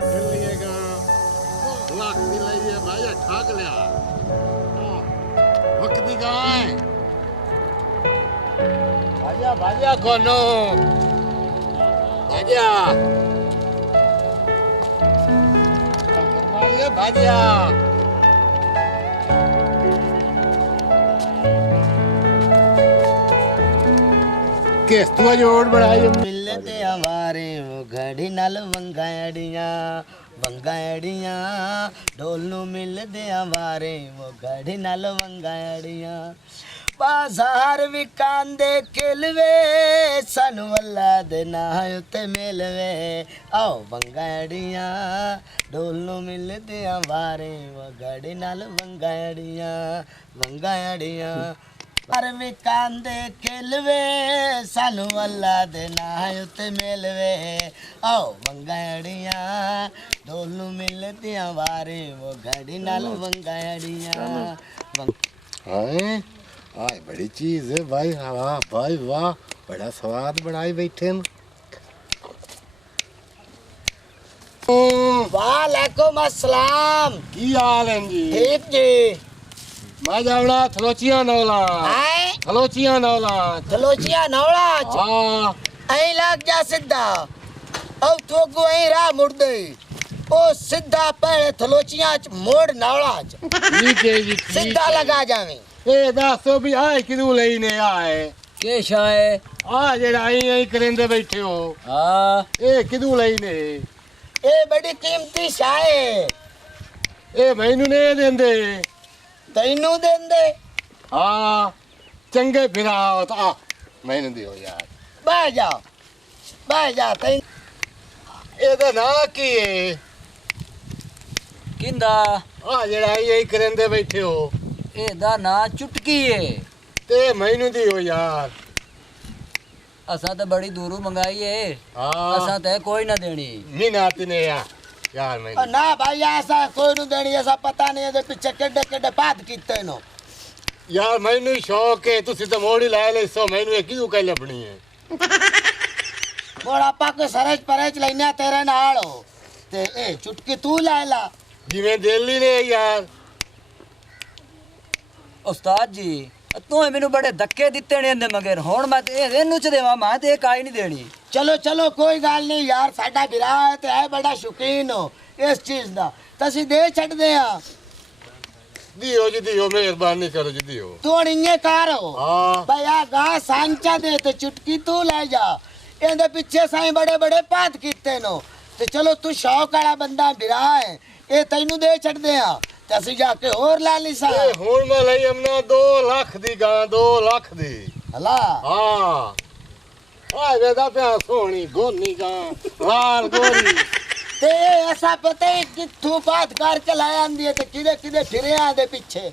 मिलिएगा लाख मिलाइए भाई ठग लिया वक्त दी गाय भाजा भाजा कोनो भाजा मारिए भाजा किस तू जोड़ बढ़ाई मिलते हमारे वो घड़ी नाल वंगाड़ियाँ ढोल नू मिलते हमारे वो घड़ी नाल वंगाड़ियाँ बाजार विकांदे खिलवे सानू अल्लाह दे नाम ते मिलवे आओ वंगाड़ियाँ ढोल नू मिलते हमारे वो घड़ी नाल वंगाड़ियाँ पर विकांदे खिलवे सानू अल्लाह दे नाम ते मिलवे आओ वंगाड़ियाँ ढोल नू मिलदियां वारे वो घड़ी नाल वंगाड़ियाँ हाय आय बड़ी चीज है भाई वाह भाई वाह बड़ा स्वाद बनाई बैठे न वालेकुम अस्सलाम की हाल है जी ठीक जी मैं जावड़ा थलोचिया नौला आए थलोचिया नौला थलोचिया नौला हां ऐ लग जा सीधा अब तो को ऐ राह मुड़ दे ओ सीधा पहले थलोचिया मोड़ नौला ठीक है जी सीधा लगा जावे ए दसो भी आए किदू लेने आए के शाय आ जेड़ा आई करेंदे बैठे हो हां ए किदू लेने ए बड़ी कीमती शाय ए मैनू ने देंदे तैनू देंदे हां चंगे फिराओ तो आ मैनू दियो यार बह जा तैन ਇਹਦਾ ਨਾਂ ਕੀ ਹੈ किंदा ਆ ਜਿਹੜਾ ਇਹ ਕਰਿੰਦੇ ਬੈਠੇ ਹੋ एदा ना चुटकी है ਤੇ ਮੈਨੂੰ ਦਿਓ ਯਾਰ असा तो बड़ी दूरों मंगाई है ਹਾਂ असा तो कोई ना देनी ਮੀਨਾਤ ਨੇ यार ਮੈਨੂੰ ना भाई ऐसा कोई नु देनी ऐसा पता नहीं है पीछे केडे केडे बात कीते नो यार ਮੈਨੂੰ ਸ਼ੌਕ ਹੈ ਤੁਸੀਂ ਤਾਂ ਮੋੜੀ ਲੈ ਲੈ ਸੋ ਮੈਨੂੰ ਇਹ ਕਿਉਂ ਕਹਿ ਲੱਭਣੀ ਹੈ और आपा को सरज परज लेना तेरे नाल हो ते ए चुटकी तू ले ला ਜਿਵੇਂ ਦਿੱਲੀ ਨੇ यार उस्ताद जी तू मैनू बड़े धक्के दिते ने इंदे मगर हुण मैं ते इनू च देवा मैं ते काई नहीं देनी चलो चलो कोई गल नहीं यार साडा बिरा है ते है बड़ा शौकीन हो इस चीज दा तसी दे छड़ दे आ ਦਿਓ ਜੀ ਦਿਓ ਮਿਹਰਬਾਨੀ ਕਰੋ ਜੀ ਦਿਓ तू हण इये कर हो ਹਾਂ भाई आ गा सांचा दे ते चुटकी तू ले जा ਇਹਦੇ ਪਿੱਛੇ ਸਾਈਂ ਬੜੇ ਬੜੇ ਪਾਤ ਕੀਤੇ ਨੋ ਤੇ ਚਲੋ ਤੂੰ ਸ਼ੌਕ ਵਾਲਾ ਬੰਦਾ ਬਿਰਾ ਹੈ ਇਹ ਤੈਨੂੰ ਦੇ ਛੱਡਦੇ ਆ ਤੇ ਅਸੀਂ ਜਾ ਕੇ ਹੋਰ ਲੈ ਲਈ ਸਾ ਇਹ ਹੁਣ ਮੈਂ ਲਈ ਅਮਨਾ 2 ਲੱਖ ਦੀ ਗਾਂ 2 ਲੱਖ ਦੀ ਹਲਾ ਹਾਂ ਆ ਵੇਦਾ ਪਿਆ ਸੋਹਣੀ ਗੋਨੀ ਗਾਂ ਲਾਲ ਗੋਰੀ ਤੇ ਐਸਾ ਪਤਾ ਹੀ ਕਿੱਥੋਂ ਬਾਤ ਕਰਕੇ ਲੈ ਆਂਦੀ ਹੈ ਤੇ ਕਿਦੇ ਕਿਦੇ ਫਿਰਿਆ ਦੇ ਪਿੱਛੇ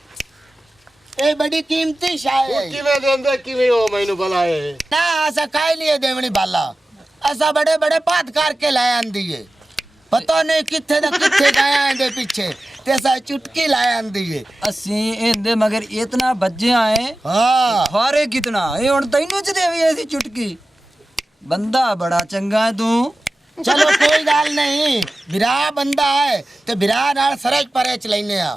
ਇਹ ਬੜੀ ਕੀਮਤੀ ਸ਼ਾਇ ਹੈ ਕਿਵੇਂ ਦਿੰਦੇ ਕਿਵੇਂ ਹੋ ਮੈਨੂੰ ਬੁਲਾਏ ਨਾ ਅਸਾਂ ਕਾਇ ਲਈ ਦੇਵਣੀ ਬਾਲਾ ਅਸਾਂ ਬੜੇ ਬੜੇ ਬਾਤ ਕਰਕੇ ਲੈ ਆਂਦੀ ਹੈ ਪਤਾ ਨਹੀਂ ਕਿੱਥੇ ਦਾ ਕਿੱਥੇ ਗਿਆ ਇਹਦੇ ਪਿੱਛੇ ਤੇ ਅਸਾਂ ਚੁਟਕੀ ਲੈ ਆਂਦੀ ਹੈ असी इंदे मगर इतना बज्जे आए ਹਾਂ फारे कितना ये हुण तैनू च देवी ऐसी चुटकी बंदा बड़ा चंगा है तू चलो कोई गल नहीं बिरा बंदा है ते बिरा नाल सरज परच लेने आ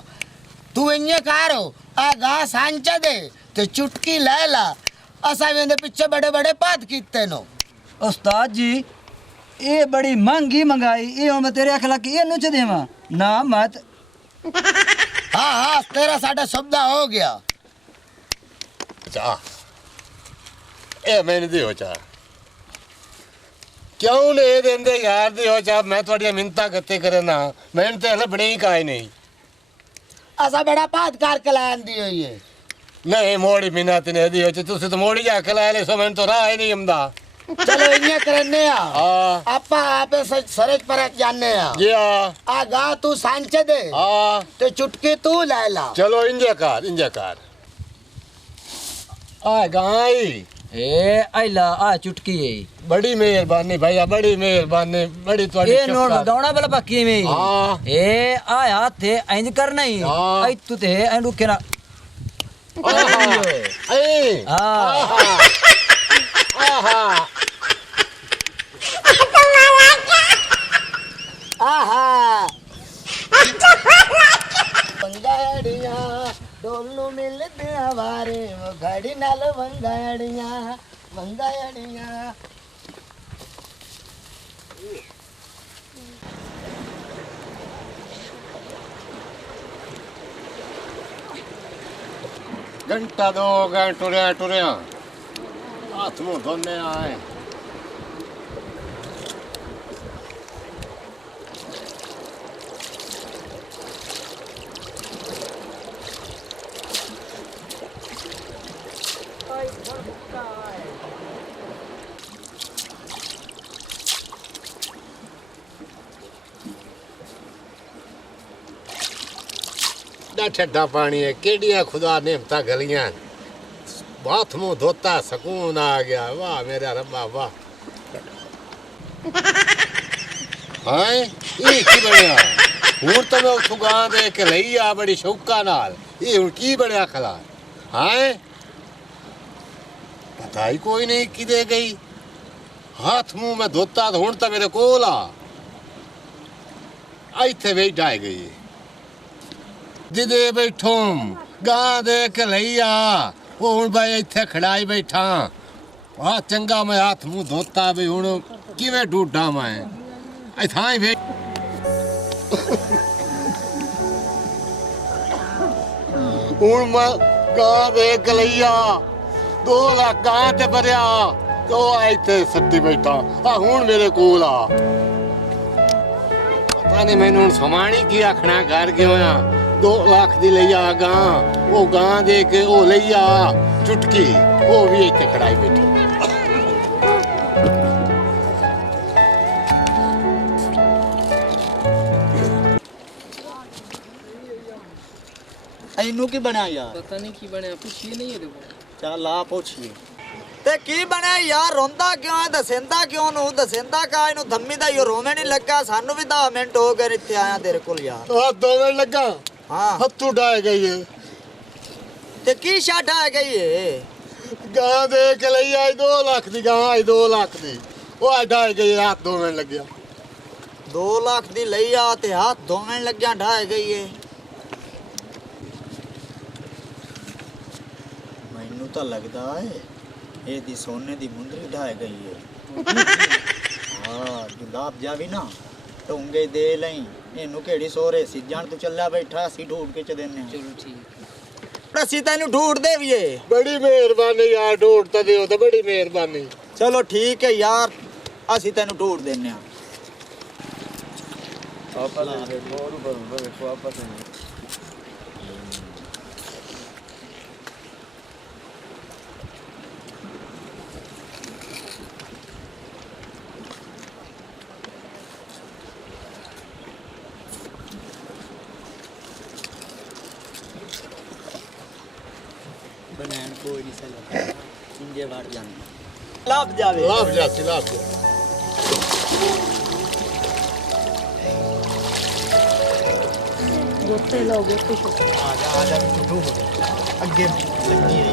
तू इन्ने कर आ गा सांचा दे ते चुटकी ले ला असा वेंदे पीछे बड़े बड़े बात कीते नो उस्ताद जी ये बड़ी महंगी मंगाई ये हुण मैं तेरे अखला की इनू च देवा ना मत हाँ हाँ तेरा साडा सौदा हो गया ਚਾਹ ਇਹ ਮੈਨੂੰ ਦਿਓ ਚਾਹ ਕਿਉਂ ਨੇ ਦਿੰਦੇ ਯਾਰ ਦਿਓ ਚਾਹ ਮੈਂ ਤੁਹਾਡੀਆਂ ਮਿੰਤਾ ਕਿੱਥੇ ਕਰਨਾ ਮੈਨੂੰ ਤੇ ਲੱਭਣੀ ਹੀ ਕਾਇ ਨਹੀਂ असा बड़ा बात करके ले आंदी हुई है ਨਹੀਂ ਮੋੜੀ ਮਿੰਨਤ ਨੇ ਦਿਓ ਚਾਹ ਤੁਸੀਂ ਤਾਂ ਮੋੜੀ ਜਾ ਕੇ ਲੈ ਲੈ ਸੋ ਮੈਨੂੰ ਤਾਂ ਰਾਹ ਹੀ ਨਹੀਂ ਆਉਂਦਾ चलो इन्ने करने आ ਹਾਂ आपा आपे सरज परच जाने आ ਜੀ आ गा तू सांचे दे ਹਾਂ ते चुटकी तू ले ला ਚਲੋ ਇੰਜੇ ਕਰ ਆ ਗਾਈ ए आइला आ चुटकी है बड़ी मेहरबानी भैया बड़ी मेहरबानी बड़ी ਤੁਹਾਡੀ ये नोट दौड़ा बला पक्की में हाँ। ए आ हाथ थे इंज करना ही हाँ। आई तू थे एंड रुके ना ए हाँ आहा आहा वंगाड़ियां डोलू मिलते हमारे वो घड़ी नाल वंगाड़ियां वंगाड़ियां घंटा 2 घंटे टुरिया टुरिया हाथ मुंह धोने आए ठंडा पानी है केडिया खुदा नेमता गलियां हाथ मुंह धोता सुकून आ गया वाह मेरा रब्बा वाह हां ये की बनया हूं तो मैं उठू गां दे के लई आ बड़ी शौका नाल ये हुन की बनया खला हां पता ही कोई नहीं किदे गई हाथ मुंह में धोता तो हुन तो मेरे कोल आ इथे बैठा गई जिदे बैठो गां दे के लई आ वो हुन भाई इथे खड़ाई बैठा आ चंगा मैं हाथ मुंह धोता भी हुन किवें ढूंढा मैं इथां ही वे हुन मैं गां दे के लई आ 2 लाख गां ते भरिया तो इथे सट्टी बैठा आ हुन मेरे कोल आ पता नहीं मैनू हुन समानी की आखना घर गया 2 लाख दी लई आ गां वो गां दे के ओ लई आ चुटकी वो भी इत्थे खड़ाई बैठी इनू की बना यार पता नहीं की बने पूछिए नहीं है देखो चल आ पूछिए ते की बने यार रोंदा क्यों है दसेंदा क्यों नु दसेंदा का इनु धम्मी दा यो रोवे नहीं लगा सानू भी 10 मिनट हो गए इत्थे आया तेरे कोल यार आ 2 मिनट लगा हां हत्थू डाए गई है ते की शाट आ गई है गां दे के लई आई 2 लाख दी गां आई 2 लाख दी वो डाए गई हाथ 2 मिनट लग गया 2 लाख दी लई आ ते हाथ 2 मिनट लग गया ढाए गई है मैनू तो लगदा है ये दी सोने दी मुंदरी ढाए गई है हां गुलाब जावी ना तो उंगे दे लई इनू केड़ी सोरे सी जान तू चल्ला बैठा सी ढूंढ के च देने चलो ठीक सी तेनू ढूंढ देविए बड़ी मेहरबानी यार ढूंढता दियो तो बड़ी मेहरबानी चलो ठीक है यार असी तेनू ढूंढ देने बनैन कोई नहीं सला इंजे बाड़ जाने लाभ जावे लाभ जाती लाभ जा गोते लोगे कुछ आजा तू ढूंढ आगे लगी है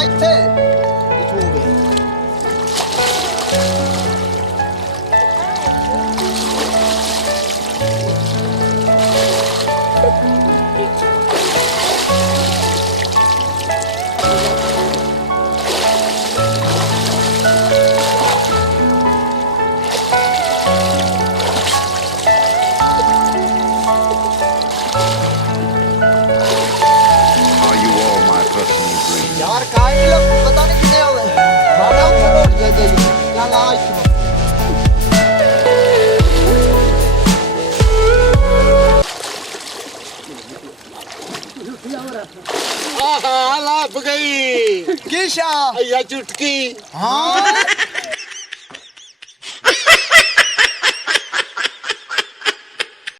आइथे यार काय नहीं लोग पता नहीं कितने हो गए बाबा छोड़ दे दे चल आज आहा लाभ गई किशा या चुटकी हाँ